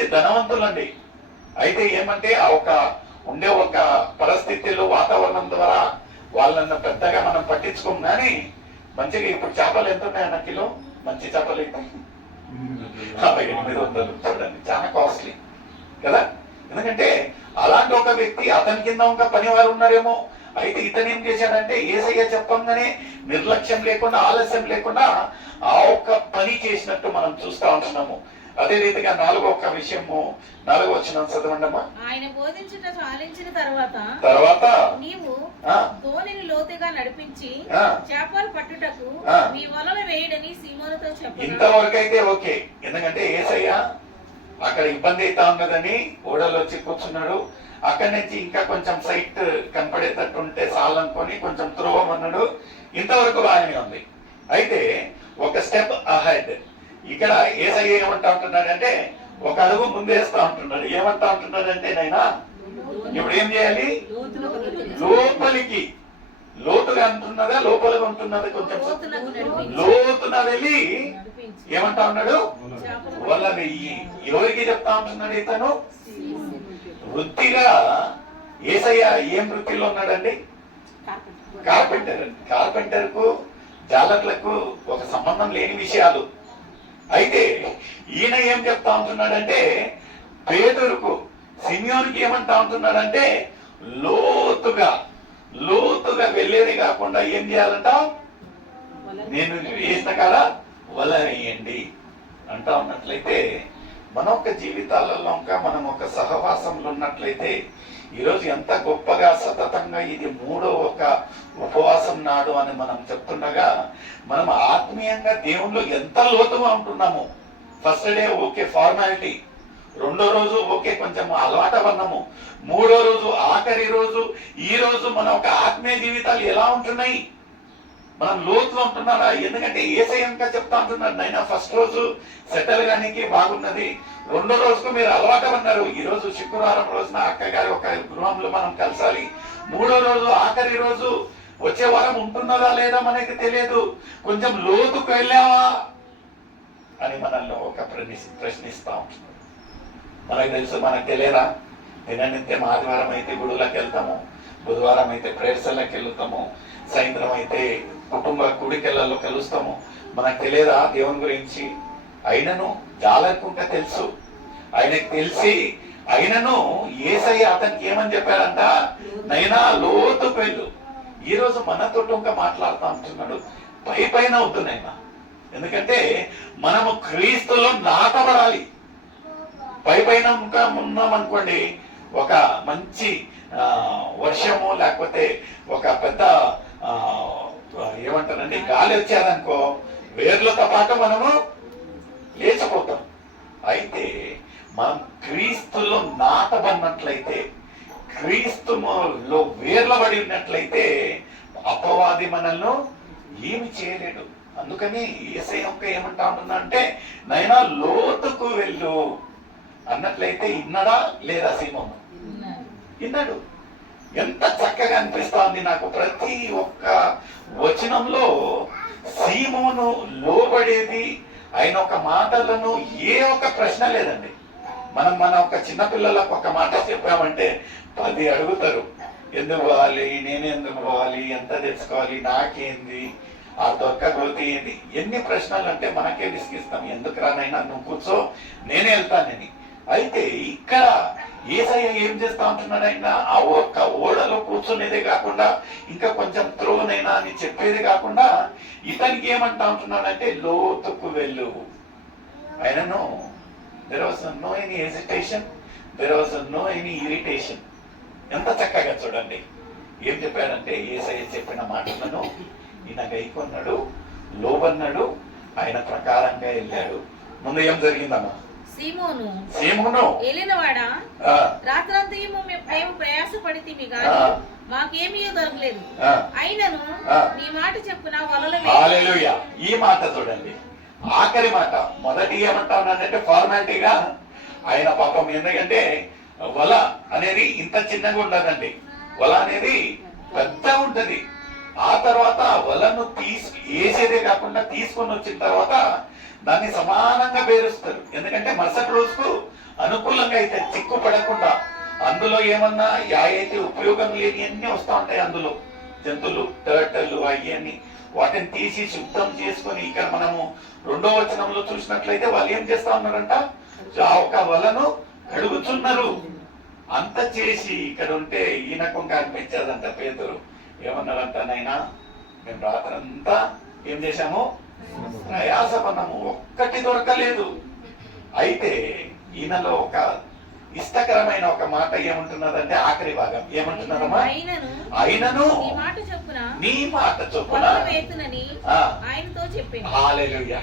మంచి ధనవంతులండి. అయితే ఏమంటే ఆ ఉండే ఒక పరిస్థితులు వాతావరణం ద్వారా వాళ్ళని పెద్దగా మనం పట్టించుకోం. కానీ మంచిగా ఇప్పుడు చేపలు ఎంత ఉన్నాయన్న కిలో? మంచి చేపలు అయితే 800 చూడండి, చాలా కాస్ట్లీ కదా. ఎందుకంటే అలాంటి ఒక వ్యక్తి, అతని కింద ఇంకా పని వారు ఉన్నారేమో. అయితే ఇతను ఏం చేశాడంటే యేసయ్య చెప్పంగానే నిర్లక్ష్యం లేకుండా, ఆలస్యం లేకుండా ఆ ఒక్క పని చేసినట్టు మనం చూస్తా ఉంటున్నాము. అదే రీతిగా 4వ విషయము, 4వ వచనం చదవండమ్మా. ఆయన బోధించుట చాలించిన తర్వాత నీవు ధోనిని లోతుగా నడిపించి చేపలు పట్టుటకు మీ వలలు వేయడని సీమోనుతో చెప్పాను. ఇంతవరకు అయితే ఓకే. ఎందుకంటే యేసయ్య అక్కడ ఇబ్బంది అవుతా ఉన్నదని ఓడలో వచ్చి కూర్చున్నాడు. అక్కడి నుంచి ఇంకా కొంచెం సైట్ కనపడేటట్టు ఉంటే చాలనుకొని కొంచెం త్రోవమన్నాడు. ఇంతవరకు బాగానే ఉంది. అయితే ఒక స్టెప్ అహెడ్ ఇక్కడ యేసయ్య ఏమంటా ఉంటున్నాడంటే, ఒక అడుగు ముందేస్తా ఉంటున్నాడు. ఏమంటా ఉంటున్నాడంటే, నైనా ఇప్పుడు ఏం చేయాలి? లోపలికి, లోతుగా అంటున్నదా లోపలిగా ఉంటున్నదా? కొంచెం లోతున వెళ్ళి ఏమంటా ఉన్నాడు? వల వెయ్యి. ఎవరికి చెప్తా ఉంటున్నాడు ఇతను? వృత్తిగా యేసయ్య ఏం వృత్తిలో ఉన్నాడండి? కార్పెంటర్. కార్పెంటర్ కు జాలర్లకు ఒక సంబంధం లేని విషయాలు. అయితే ఈయన ఏం చెప్తా ఉంటున్నాడంటే, పేతురుకు, సిమియోనికి ఏమంటా ఉంటున్నాడంటే, లోతుగా లోతుగా వెళ్ళేది కాకుండా ఏం చేయాలంట? నేను వేసిన కాడ వల వేయండి అంటా ఉన్నట్లయితే, మన యొక్క జీవితాలలో ఇంకా మనం ఒక సహవాసంలో ఉన్నట్లయితే ఈరోజు ఎంత గొప్పగా సతతంగా ఇది 3వ ఉపవాసం నాడు అని మనం చెప్తుండగా మనం ఆత్మీయంగా దేవుళ్ళు ఎంత లోతుగా ఉంటున్నాము. ఫస్ట్ డే ఓకే ఫార్మాలిటీ, 2వ రోజు ఓకే కొంచెం అలవాటవన్నాము, 3వ రోజు ఆఖరి రోజు ఈ రోజు మన ఒక ఆత్మీయ జీవితాలు ఎలా ఉంటున్నాయి? మనం లోతులో ఉంటున్నారా? ఎందుకంటే యేసయ్య ఇంకా చెప్తా ఉంటున్నాడు, నైనా ఫస్ట్ రోజు సెటిల్ గానికి బాగున్నది, 2వ రోజుకు మీరు అలవాటమన్నారు. ఈ రోజు శుక్రవారం రోజున అక్క గారి ఒక గృహంలో మనం కలిసాలి, 3వ రోజు ఆఖరి రోజు వచ్చే వారం ఉంటున్నదా లేదా మనకి తెలియదు, కొంచెం లోతుకు వెళ్ళావా అని మనల్ని ఒక ప్రశ్నిస్తా ఉంటున్నాడు. మనకు తెలుసు, మనకు తెలియదా? దిననిత్యం ఆదివారం అయితే గుడులకు వెళ్తాము, బుధవారం అయితే ప్రేయర్సలకు వెళ్తాము, సాయంత్రం అయితే కుటుంబ కూడికలలో కలుస్తాము. మనకు తెలియదా దేవుని గురించి? అయినను జాలర్కుంటే తెలుసు, ఆయనకు తెలిసి అయినను యేసయ్య అతనికి ఏమని చెప్పారంట? నైనా లోతుకు వెళ్ళు. ఈ రోజు మనతో ఇంకా మాట్లాడుతూ ఉంటున్నాడు, పైన అవుతున్నాయినా. ఎందుకంటే మనము క్రీస్తులో నాటబడాలి. పైన ఇంకా ఉన్నామనుకోండి, ఒక మంచి వర్షము లేకపోతే ఒక పెద్ద ఏమంటారండి గాలి వచ్చేదనుకో, వేర్లతో పాటు మనము లేచిపోతాం. అయితే మనం క్రీస్తులో నాటబడినట్లయితే, క్రీస్తులో వేర్లబడి ఉన్నట్లయితే అపవాది మనల్ని ఏమి చేయలేడు. అందుకని యేసయ్య ఏమంటా ఉంటున్నా అంటే, నైనా లోతుకు వెళ్ళు అన్నట్లయితే ఇన్నడా లేదా? సీమోను విన్నాడు. ఎంత చక్కగా అనిపిస్తోంది నాకు ప్రతి ఒక్క వచనంలో సీమోను లోబడేది, ఆయన ఒక మాటలను ఏ ఒక్క ప్రశ్న లేదండి. మన ఒక చిన్నపిల్లలకు ఒక మాట చెప్పామంటే 10 అడుగుతారు. ఎందుకు పోవాలి, నేను ఎందుకు పోవాలి, ఎంత తెచ్చుకోవాలి, నాకేంది, ఆ దొక్క గోతి ఏంది, ఎన్ని ప్రశ్నలు అంటే మనకే విసిగిస్తాం. ఎందుకు రానైనా నువ్వు కూర్చో, నేనే వెళ్తానని. అయితే ఇక్కడ యేసయ్య ఏం చేస్తా ఉంటున్నాడు? ఆయన ఆ ఒక్క ఓడలో కూర్చునేదే కాకుండా ఇంకా కొంచెం త్రోనైనా అని చెప్పేది కాకుండా ఇతనికి ఏమంటా ఉంటున్నాడంటే, లోతుకు వెళ్ళు. ఆయనను there was no any hesitation, there was no any irritation. ఎంత చక్కగా చూడండి ఏం చెప్పాడంటే, యేసయ్య చెప్పిన మాటలను ఈయన గైకొన్నాడు, లోబన్నాడు, ఆయన ప్రకారంగా వెళ్ళాడు. ముందు ఏం జరిగిందమ్మా? సీమోను ఏలినవాడా, రాత్రంతయు మేము ప్రయాసపడితిమి గాని మాకేమీ దొరకలేదు, అయినను నీ మాట చెప్పున వలలు. హల్లెలూయా. ఈ మాట చూడండి, ఆఖరి మాట. మొదటి ఏమంటా ఉన్నాడంటే ఫార్మాలిటీగా ఆయన పాపం, ఎందుకంటే వల అనేది ఇంత చిన్నగా ఉండదండి, వల అనేది పెద్ద ఉంటది. ఆ తర్వాత వలను వేసేదే కాకుండా తీసుకొని వచ్చిన తర్వాత దాన్ని సమానంగా పేరుస్తారు. ఎందుకంటే మరుసటి రోజుకు దూరంగా అయితే చిక్కుపడకుండా, అందులో ఏమన్నా అయితే ఉపయోగం లేని అన్ని వస్తూ ఉంటాయి. అందులో జంతువులు, టర్టలు అయ్యని, వాటిని తీసి శుద్ధం చేసుకొని, ఇక్కడ మనము 2వ వచనంలో చూసినట్లయితే వాళ్ళు ఏం చేస్తా ఉన్నారంట, ఆ ఒక వలను కడుగుతున్నారు. అంత చేసి ఇక్కడ ఉంటే ఈయనకు కనిపించేదంట. పేతురు ఏమన్నారంట, నైనా మేము రాత్రంతా ఏం చేశాము, ప్రయాసపడ్డాము, ఒక్కటి దొరకలేదు. అయితే ఈయనలో ఒక ఇష్టకరమైన ఒక మాట ఏముంటున్నదంటే, ఆఖరి భాగం ఏమంటున్నదమ్మా, అయినను నీ మాట చొప్పున ఆయనతో చెప్పింది. హల్లెలూయా.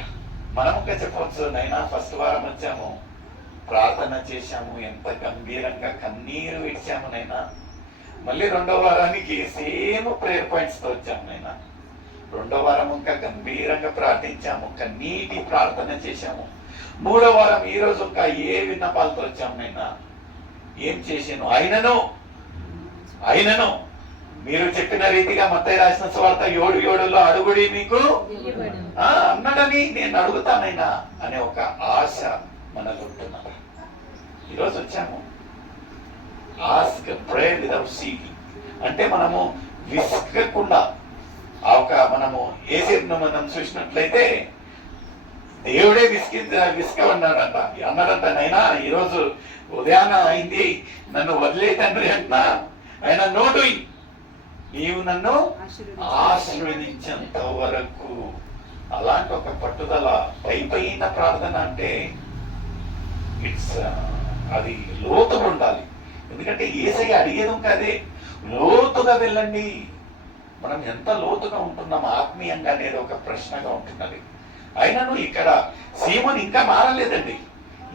మనం ఇంకా చెప్పవచ్చు, నైనా ఫస్ట్ వారం వచ్చాము, ప్రార్థన చేశాము, ఎంత గంభీరంగా కన్నీరు విడిచాము నైనా. మళ్ళీ 2వ వారానికి సేమ్ ప్రేయర్ పాయింట్స్ తో వచ్చాము నైనా. 2వ వారం ఇంకా గంభీరంగా ప్రార్థించాము, కన్నీటి ప్రార్థన చేశాము. 3వ వారం ఈ రోజు ఇంకా ఏ విన్నపాలతో వచ్చాము నైనా. ఏం చేసాను, అయినను మీరు చెప్పిన రీతిగా మత్తయి రాసిన సువార్త 7:7లో అడుగుడి మీకు అన్నాడని నేను అడుగుతానైనా అనే ఒక ఆశ మనలో ఉంటున్నది. ఈరోజు వచ్చాము, ఆస్క్, ప్రే వితౌట్ సీకింగ్, అంటే మనము విసుకకుండా మనము ఏసేపును మనం చూసినట్లయితే దేవుడే అన్నాడంట, నైనా ఈరోజు ఉదయాన అయింది, నన్ను వదిలే తండ్రి అంటున్నా, ఆయన నో డూయింగ్, నీవు నన్ను ఆశీర్వదించేంత వరకు. అలాంటి ఒక పట్టుదల, పైన ప్రార్థన అంటే అది లోతుగా ఉండాలి. ఎందుకంటే యేసయ్య అడిగేది కాదే, లోతుగా వెళ్ళండి. మనం ఎంత లోతుగా ఉంటున్నాం ఆత్మీయంగా అనేది ఒక ప్రశ్నగా ఉంటున్నది. అయినను ఇక్కడ సీమోన్ ఇంకా మారలేదండి,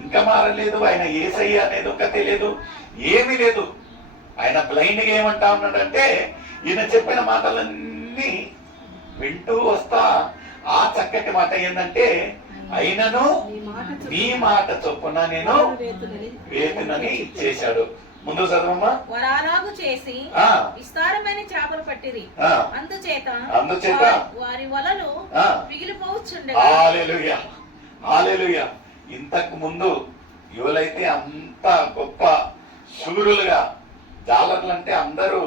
ఇంకా మారలేదు. ఆయన యేసయ్య అనేది ఒక తెలియదు, ఏమీ లేదు. ఆయన బ్లైండ్ గా ఏమంటా ఉన్నాడంటే, ఈయన చెప్పిన మాటలన్నీ వింటూ వస్తా, ఆ చక్కటి మాట ఏంటంటే, అయినను నీ మాట చొప్పున నేను వేతునని చేశాడు. ముందు చదవమ్మా. వరాలాగు చేసి విస్తారమైన చేపలు పట్టిరి, అందుచేత వారి వలలు పిగిలిపోవచ్చుండగా. హల్లెలూయా, హల్లెలూయా. ఇంతకు ముందు ఎవరైతే అంత గొప్ప శూరులుగా, జాలర్లు అంటే అందరూ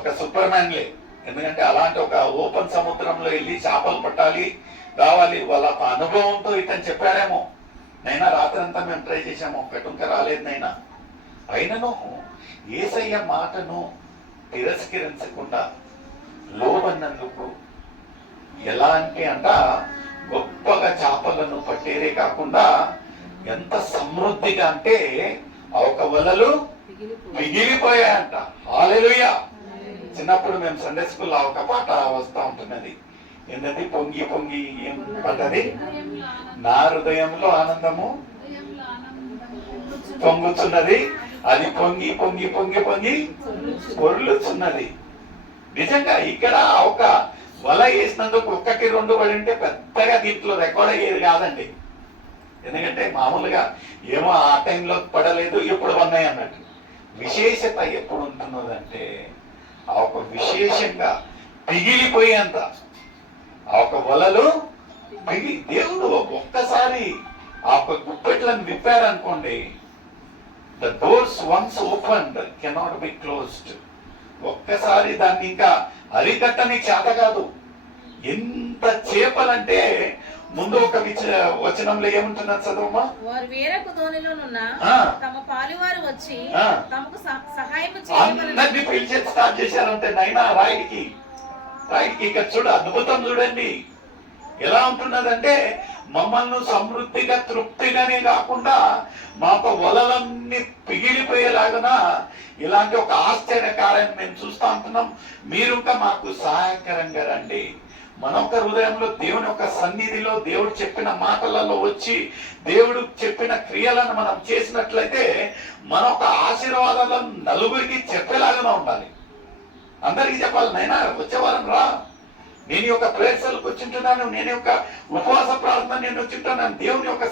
ఒక సూపర్ మ్యాన్లే. ఎందుకంటే అలాంటి ఒక ఓపెన్ సముద్రంలో వెళ్ళి చేపలు పట్టాలి, రావాలి. వాళ్ళ అనుభవంతో ఇతను చెప్పాడేమో, నైనా రాత్రి అంతా మేము ట్రై చేసాము, ఒక్కటి ఇంకా రాలేదు నైనా. అయినను యేసయ్య మాటను తిరస్కరించకుండా లోబడినందుకు ఎలాంటి గొప్పగా చేపలను పట్టేదే కాకుండా ఎంత సమృద్ధిగా అంటే ఆ ఒక వలలు మిగిలిపోయాయంట. హల్లెలూయా. చిన్నప్పుడు మేము సండే స్కూల్లో ఒక పాట వస్తా ఉంటున్నది, ఏంటంటే పొంగి పొంగి ఏం పడ్డది, నా హృదయంలో ఆనందము పొంగుతున్నది, అది పొంగి పొంగి పొంగి పొంగి పొర్లుతున్నది. నిజంగా ఇక్కడ ఒక వల వేసినందుకు 1-2 పడి ఉంటే పెద్దగా దీంట్లో రికార్డ్ అయ్యేది కాదండి. ఎందుకంటే మామూలుగా ఏమో ఆ టైంలో పడలేదు, ఎప్పుడు ఉన్నాయి అన్నట్టు. విశేషత ఎప్పుడు ఉంటున్నదంటే ఆ ఒక విశేషంగా పిగిలిపోయేంత ఆ ఒక వలలు దేవుడు ఒక్కసారి ఆ ఒక గుప్పెట్లను విప్పారనుకోండి, the doors once opened cannot be closed. ఒక్కసారి దాన్ని ఇంకా అరికట్టని చేత కాదు. ఎంత చేపలంటే ముందు ఒక వచనంలో ఏముంటున్నారు చదవమ్మా. వారు వేరొక దోణిలోనున్న తమ పాలువారు వచ్చి తమకు సహాయం చేయమని అందరినీ పిలిచి స్టార్ట్ చేశారంటే, నైనా రాయికి ఇక్కడ చూడు, అద్భుతం చూడండి ఎలా ఉంటున్నదంటే, మమ్మల్ని సమృద్ధిగా తృప్తిగానే కాకుండా మాకు వలలన్నీ పిగిలిపోయేలాగా ఇలాంటి ఒక ఆశ్చర్యకార్యాన్ని మేము చూస్తూ ఉంటున్నాం. మీరు ఇంకా మాకు సహాయకరంగా రండి. మన ఒక హృదయంలో దేవుని యొక్క సన్నిధిలో దేవుడు చెప్పిన మాటలలో వచ్చి దేవుడు చెప్పిన క్రియలను మనం చేసినట్లయితే మన ఒక ఆశీర్వాదాలను నలుగురికి చెప్పేలాగానే ఉండాలి. అందరికీ చెప్పాలి, నైనా వచ్చేవారం రా, నేను యొక్క ప్రేక్షలకు వచ్చింటున్నాను, నేను యొక్క ఉపవాస ప్రార్థన నేను వచ్చింటున్నాను, దేవుని యొక్క